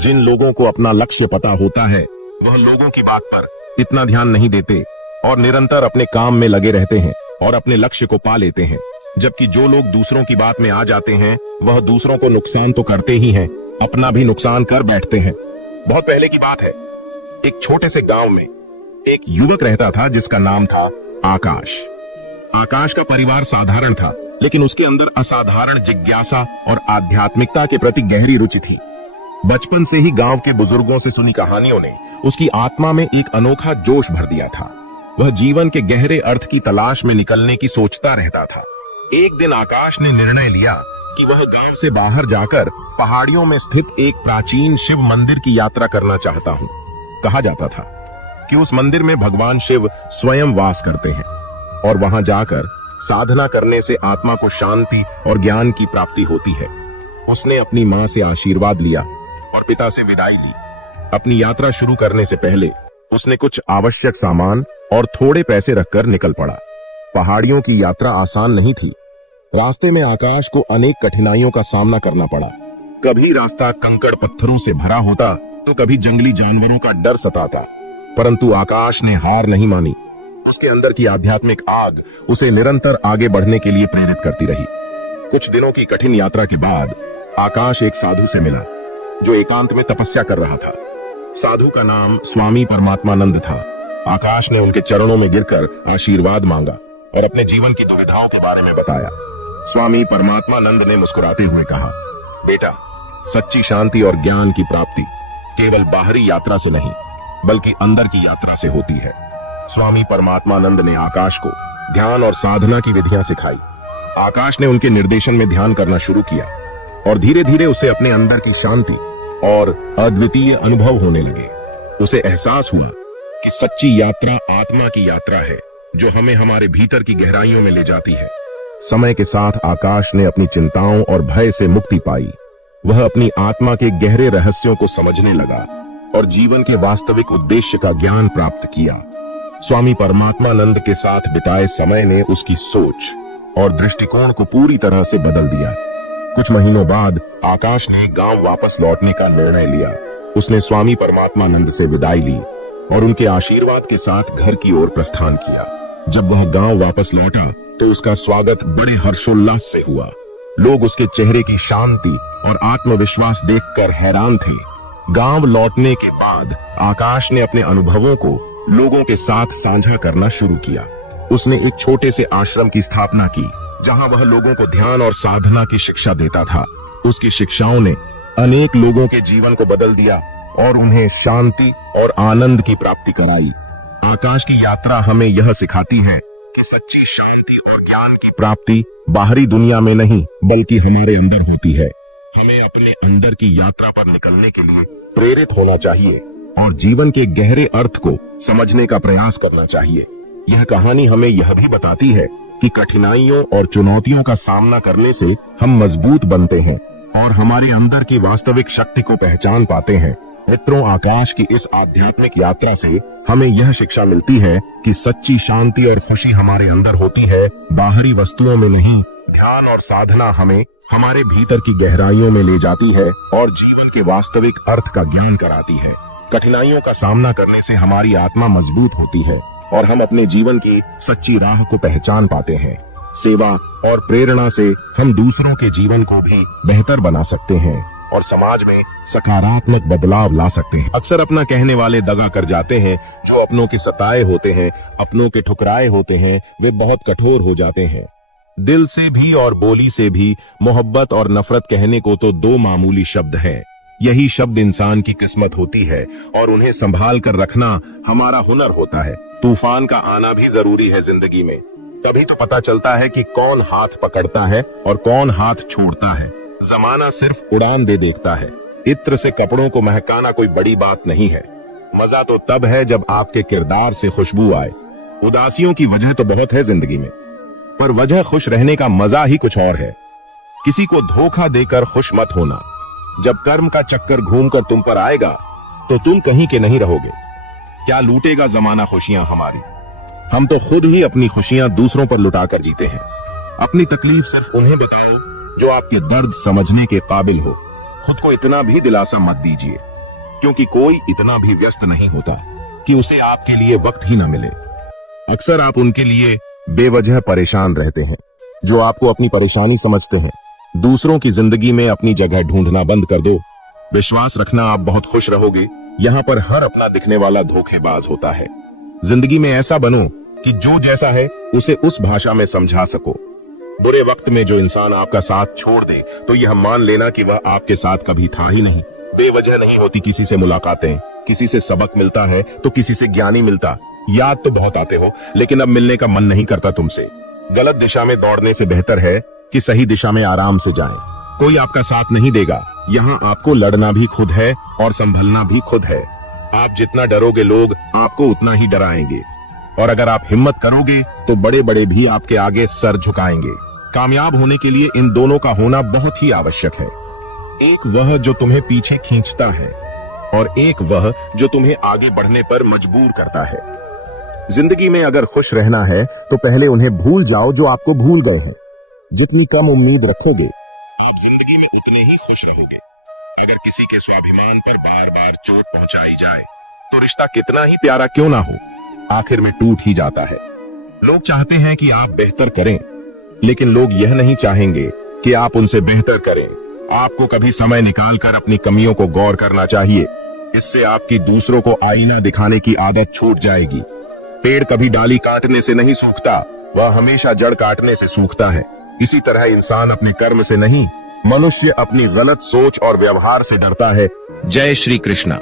जिन लोगों को अपना लक्ष्य पता होता है वह लोगों की बात पर इतना ध्यान नहीं देते और निरंतर अपने काम में लगे रहते हैं और अपने लक्ष्य को पा लेते हैं, जबकि जो लोग दूसरों की बात में आ जाते हैं वह दूसरों को नुकसान तो करते ही हैं, अपना भी नुकसान कर बैठते हैं। बहुत पहले की बात है, एक छोटे से गांव में एक युवक रहता था जिसका नाम था आकाश। आकाश का परिवार साधारण था, लेकिन उसके अंदर असाधारण जिज्ञासा और आध्यात्मिकता के प्रति गहरी रुचि थी। बचपन से ही गांव के बुजुर्गों से सुनी कहानियों ने उसकी आत्मा में एक अनोखा जोश भर दिया था। वह जीवन के गहरे अर्थ की तलाश में निकलने की सोचता रहता था। एक दिन आकाश ने निर्णय लिया कि वह गांव से बाहर जाकर पहाड़ियों में स्थित एक प्राचीन शिव मंदिर की यात्रा करना चाहता हूं। कहा जाता था कि उस मंदिर में भगवान शिव स्वयं वास करते हैं और वहां जाकर साधना करने से आत्मा को शांति और ज्ञान की प्राप्ति होती है। उसने अपनी मां से आशीर्वाद लिया और पिता से विदाई ली। अपनी यात्रा शुरू करने से पहले उसने कुछ आवश्यक सामान और थोड़े पैसे रखकर निकल पड़ा। पहाड़ियों की यात्रा आसान नहीं थी। रास्ते में आकाश को अनेक कठिनाइयों का सामना करना पड़ा। कभी रास्ता कंकड़ पत्थरों से भरा होता तो कभी जंगली जानवरों का डर सताता, परंतु आकाश ने हार नहीं मानी। उसके अंदर की आध्यात्मिक आग उसे निरंतर आगे बढ़ने के लिए प्रेरित करती रही। कुछ दिनों की कठिन यात्रा के बाद आकाश एक साधु से मिला जो एकांत में तपस्या कर रहा था। साधु का नाम स्वामी परमात्मानंद था। आकाश ने उनके चरणों में गिरकर आशीर्वाद मांगा और अपने जीवन की दुविधाओं के बारे में बताया। स्वामी परमात्मानंद ने मुस्कुराते हुए कहा, बेटा, सच्ची शांति और ज्ञान की प्राप्ति केवल बाहरी यात्रा से नहीं बल्कि अंदर की यात्रा से होती है। स्वामी परमात्मानंद ने आकाश को ध्यान और साधना की विधियां सिखाई। आकाश ने उनके निर्देशन में ध्यान करना शुरू किया और धीरे धीरे उसे अपने अंदर की शांति और अद्वितीय अनुभव होने लगे। उसे एहसास हुआ कि सच्ची यात्रा आत्मा की यात्रा है जो हमें हमारे भीतर की गहराइयों में ले जाती है। समय के साथ आकाश ने अपनी चिंताओं और भय से मुक्ति पाई। वह अपनी आत्मा के गहरे रहस्यों को समझने लगा और जीवन के वास्तविक उद्देश्य का ज्ञान प्राप्त किया। स्वामी परमात्मानंद के साथ बिताए समय ने उसकी सोच और दृष्टिकोण को पूरी तरह से बदल दिया। कुछ महीनों बाद आकाश ने गांव वापस लौटने का निर्णय लिया। उसने स्वामी परमात्मानंद से विदाई ली और उनके आशीर्वाद के साथ घर की ओर प्रस्थान किया। जब वह गांव वापस लौटा तो उसका स्वागत बड़े हर्षोल्लास से हुआ। लोग उसके चेहरे की शांति और आत्मविश्वास देखकर हैरान थे। गांव लौटने के बाद आकाश ने अपने अनुभवों को लोगों के साथ साझा करना शुरू किया। उसने एक छोटे से आश्रम की स्थापना की जहां वह लोगों को ध्यान और साधना की शिक्षा देता था। उसकी शिक्षाओं ने अनेक लोगों के जीवन को बदल दिया और उन्हें शांति और आनंद की प्राप्ति कराई। आकाश की यात्रा हमें यह सिखाती है कि सच्ची शांति और ज्ञान की प्राप्ति बाहरी दुनिया में नहीं बल्कि हमारे अंदर होती है। हमें अपने अंदर की यात्रा पर निकलने के लिए प्रेरित होना चाहिए और जीवन के गहरे अर्थ को समझने का प्रयास करना चाहिए। यह कहानी हमें यह भी बताती है कि कठिनाइयों और चुनौतियों का सामना करने से हम मजबूत बनते हैं और हमारे अंदर की वास्तविक शक्ति को पहचान पाते हैं। मित्रों, आकाश की इस आध्यात्मिक यात्रा से हमें यह शिक्षा मिलती है कि सच्ची शांति और खुशी हमारे अंदर होती है, बाहरी वस्तुओं में नहीं। ध्यान और साधना हमें हमारे भीतर की गहराइयों में ले जाती है और जीवन के वास्तविक अर्थ का ज्ञान कराती है। कठिनाइयों का सामना करने से हमारी आत्मा मजबूत होती है और हम अपने जीवन की सच्ची राह को पहचान पाते हैं। सेवा और प्रेरणा से हम दूसरों के जीवन को भी बेहतर बना सकते हैं और समाज में सकारात्मक बदलाव ला सकते हैं। अक्सर अपना कहने वाले दगा कर जाते हैं। जो अपनों के सताए होते हैं, अपनों के ठुकराए होते हैं, वे बहुत कठोर हो जाते हैं। दिल से भी और बोली से भी मोहब्बत और नफरत कहने को तो दो मामूली शब्द हैं। यही शब्द इंसान की किस्मत होती है और उन्हें संभाल कर रखना हमारा हुनर होता है। तूफान का आना भी जरूरी है जिंदगी में, तभी तो पता चलता है कि कौन हाथ पकड़ता है और कौन हाथ छोड़ता है। जमाना सिर्फ उड़ान दे देखता है। इत्र से कपड़ों को महकाना कोई बड़ी बात नहीं है। मजा तो तब है जब आपके किरदार से खुशबू आए। उदासियों की वजह तो बहुत है जिंदगी में, पर वजह खुश रहने का मजा ही कुछ और है। किसी को धोखा देकर खुश मत होना। जब कर्म का चक्कर घूमकर तुम पर आएगा तो तुम कहीं के नहीं रहोगे। क्या लूटेगा जमाना खुशियां हमारी? हम तो खुद ही अपनी खुशियां दूसरों पर लुटाकर जीते हैं। अपनी तकलीफ सिर्फ उन्हें बताओ जो आपके दर्द समझने के काबिल हो। खुद को इतना भी दिलासा मत दीजिए क्योंकि कोई इतना भी व्यस्त नहीं होता कि उसे आपके लिए वक्त ही ना मिले। अक्सर आप उनके लिए बेवजह परेशान रहते हैं जो आपको अपनी परेशानी समझते हैं। दूसरों की जिंदगी में अपनी जगह ढूंढना बंद कर दो। विश्वास रखना आप बहुत खुश रहोगे। यहाँ पर हर अपना दिखने वाला धोखेबाज होता है। जिंदगी में ऐसा बनो कि जो जैसा है उसे उस भाषा में समझा सको। बुरे वक्त में जो इंसान आपका साथ छोड़ दे तो यह मान लेना कि वह आपके साथ कभी था ही नहीं। बेवजह नहीं होती किसी से मुलाकातें, किसी से सबक मिलता है तो किसी से ज्ञानी मिलता। याद तो बहुत आते हो लेकिन अब मिलने का मन नहीं करता तुमसे। गलत दिशा में दौड़ने से बेहतर है कि सही दिशा में आराम से जाएं। कोई आपका साथ नहीं देगा। यहाँ आपको लड़ना भी खुद है और संभलना भी खुद है। आप जितना डरोगे लोग आपको उतना ही डराएंगे, और अगर आप हिम्मत करोगे तो बड़े बड़े भी आपके आगे सर झुकाएंगे। कामयाब होने के लिए इन दोनों का होना बहुत ही आवश्यक है। एक वह जो तुम्हें पीछे खींचता है और एक वह जो तुम्हें आगे बढ़ने पर मजबूर करता है। जिंदगी में अगर खुश रहना है तो पहले उन्हें भूल जाओ जो आपको भूल गए हैं। जितनी कम उम्मीद रखोगे आप जिंदगी में उतने ही खुश रहोगे। अगर किसी के स्वाभिमान पर बार बार चोट पहुंचाई जाए तो रिश्ता कितना ही प्यारा क्यों ना हो, आखिर में टूट ही जाता है। लोग चाहते हैं कि आप बेहतर करें, लेकिन लोग यह नहीं चाहेंगे कि आप उनसे बेहतर करें। आपको कभी समय निकालकर अपनी कमियों को गौर करना चाहिए। इससे आपकी दूसरों को आईना दिखाने की आदत छूट जाएगी। पेड़ कभी डाली काटने से नहीं सूखता, वह हमेशा जड़ काटने से सूखता है। इसी तरह इंसान अपने कर्म से नहीं, मनुष्य अपनी गलत सोच और व्यवहार से डरता है। जय श्री कृष्णा।